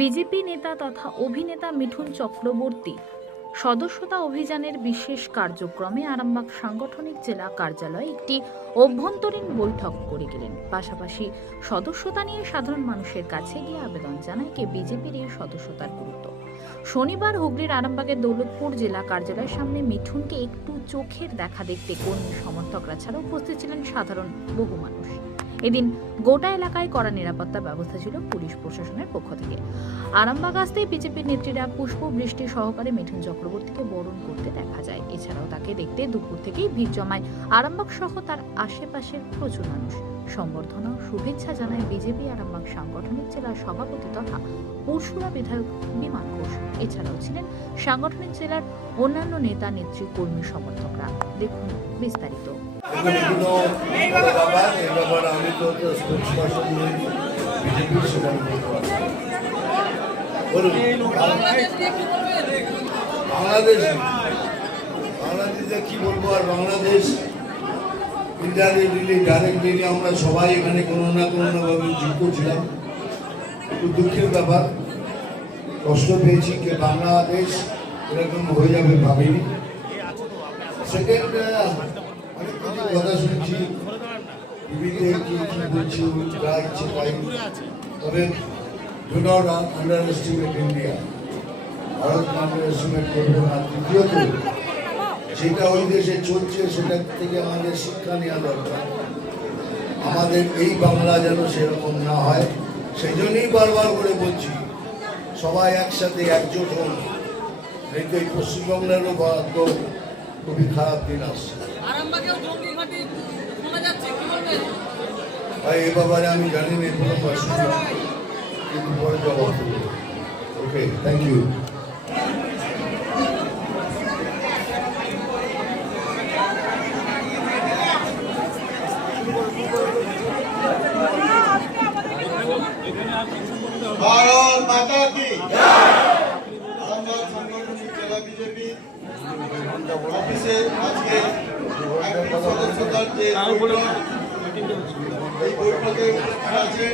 BJP নেতা তথা অভিনেতা মিঠুন চক্রবর্তী সদস্যতা অভিযানের বিশেষ কার্যক্রমে আরামবাগ সাংগঠনিক জেলা কার্যালয়ে একটি অভ্যন্তরীণ বৈঠক করে গেলেন। পাশাপাশি সদস্যতা নিয়ে সাধারণ মানুষের কাছে গিয়ে আবেদন জানায় কে বিজেপির এই সদস্যতার গুরুত্ব। শনিবার হুগলির আরামবাগের দৌলতপুর জেলা কার্যালয়ের সামনে মিঠুনকে একটু চোখের দেখা দেখতে কর্মী সমর্থকরা ছাড়া উপস্থিত ছিলেন সাধারণ বহু মানুষ। এদিন গোটা এলাকায় কড়া নিরাপত্তা ব্যবস্থা ছিল পুলিশ প্রশাসনের পক্ষ থেকে। আরামবাগ আসতেই বিজেপির নেত্রীরা পুষ্প বৃষ্টি সহকারে মিঠুন চক্রবর্তীকে বরণ করতে দেখা যায়। এছাড়াও তাকে দেখতে দুপুর থেকেই ভিড় জমায়। আরামবাগ সহ তার আশেপাশের প্রচুর মানুষ। সম্বর্ধনা শুভেচ্ছা জানায় বিজেপি আরামবাগ সাংগঠনিক জেলার সভাপতি তথা পরশুরা বিধায়ক বিমান ঘোষ। এছাড়াও ছিলেন সাংগঠনিক জেলার অন্যান্য নেতা, নেত্রী, কর্মী, সমর্থকরা। দেখুন বিস্তারিত। বাংলাদেশ বাংলাদেশে কি বলব আর বাংলাদেশ ইন্ডিয়ালি ডাইরেক্টলি আমরা সবাই এখানে কোনো না কোনো না ভাবে যুক্ত ছিলাম। একটু দুঃখের ব্যাপার। কষ্ট পেয়েছি যে বাংলাদেশ এরকম হয়ে যাবে ভাবিনি। সেকেন্ড অনেক কিছু কথা শুনছি। টিভিতে কি কি বলছি যা ইচ্ছে তবে do not India Bharat underestimate না যেটা ওই দেশে চলছে সেটা থেকে আমাদের শিক্ষা নেওয়া দরকার। আমাদের এই বাংলা যেন সেরকম না হয় সেই জন্যই বারবার করে বলছি সবাই একসাথে একজোট হন। এই তো এই পশ্চিমবঙ্গেরও বরাদ্দ খুবই খারাপ দিন আসছে। ভাই এ ব্যাপারে আমি জানি না কোনো প্রশ্ন কিন্তু পরে জবাব ওকে থ্যাংক ইউ ভারত মাতা কি আরামবাগ সাংগঠনিক জেলা বিজেপি অফিসে আজকে সদস্যতার যে এই বৈঠকে উপস্থিত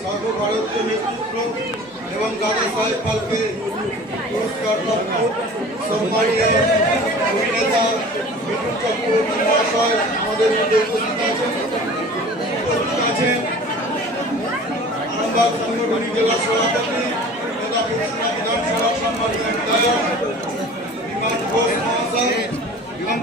সর্বভারতীয় নেতৃত্ব এবং দাদা সাহেব ফালকে পুরস্কার সম্মানীয় অভিনেতা মিঠুন চক্রবর্তী মহাশয় আমাদের মধ্যে উপস্থিত আছেন উপস্থিত আছেন আরামবাগ সাংগঠনিক জেলা সভাপতি তথা পশ্চিমা বিধানসভা সম্মানিত বিধায়ক বিমান ঘোষ মহাশয়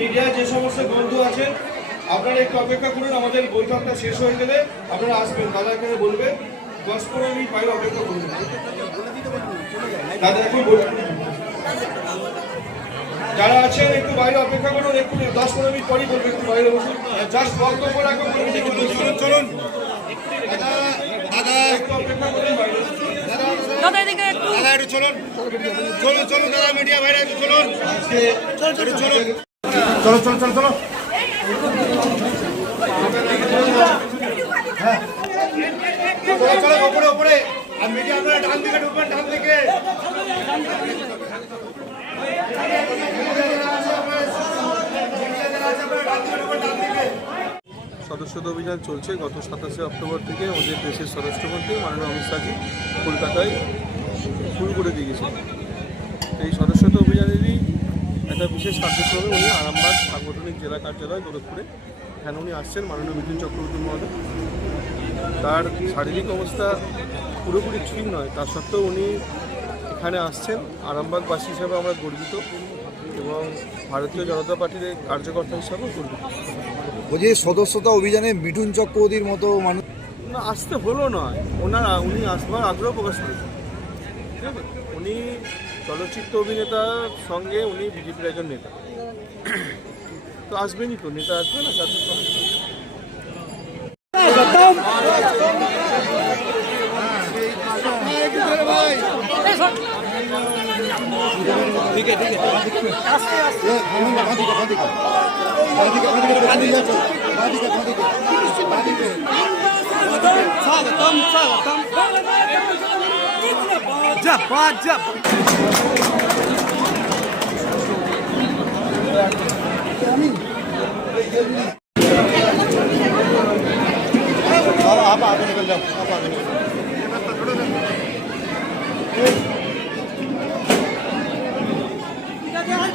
মিডিয়ায় যে সমস্ত বন্ধু আছেন, আপনারা একটু অপেক্ষা করুন, আমাদের বৈঠকটা শেষ হয়ে গেলে আপনারা আসবেন, দাদা এখানে বলবে। দশ পনেরো মিনিট বাইরে অপেক্ষা করুন দাদা, এখন যারা আছেন, একটু বাইরে অপেক্ষা করুন, একটু দশ পনেরো মিনিট পরই বলবে, একটু বাইরে বসুন। জাস্ট বক্তব্য রাখুন চলুন দাদা একটু অপেক্ষা করুন বাইরে দাদা, এদিকে একটু। দাদা, একটু চলুন। চলুন চলুন, দাদা মিডিয়া ভাইরা একটু চলুন। চলুন চলুন। চলো চলো চলো চলো। চলো চলো, ওপরে ওপরে। আর মিডিয়া আপনারা ডান দিকে ঢুকবেন ডান দিকে সদস্যতা অভিযান চলছে গত সাতাশে অক্টোবর থেকে আমাদের দেশের স্বরাষ্ট্রমন্ত্রী মাননীয় অমিত শাহজি কলকাতায় শুরু করে দিয়েছেন। এই সদস্যতা অভিযানেরই একটা বিশেষ কার্যক্রমে উনি আরামবাগ সাংগঠনিক জেলা কার্যালয় দৌলতপুরে এখানে উনি আসছেন মাননীয় মিথুন চক্রবর্তী মহোদয়। তার শারীরিক অবস্থা পুরোপুরি ঠিক নয়, তা সত্ত্বেও উনি এখানে আসছেন। আরামবাগবাসী হিসাবে আমরা গর্বিত এবং ভারতীয় জনতা পার্টির কার্যকর্তা হিসাবেও গর্বিত। বলছি সদস্যতা অভিযানে মিঠুন চক্রবর্তীর মতো মানুষ না আসতে হলো নয় ওনারা উনি আসবার আগ্রহ প্রকাশ করেছেন। ঠিক আছে? উনি চলচ্চিত্র অভিনেতার সঙ্গে উনি বিজেপির একজন নেতা। তো আসবেনই তো নেতা আসবে না ठीक है ठीक है आप आगे निकल जाओ आप आगे निकल जाओ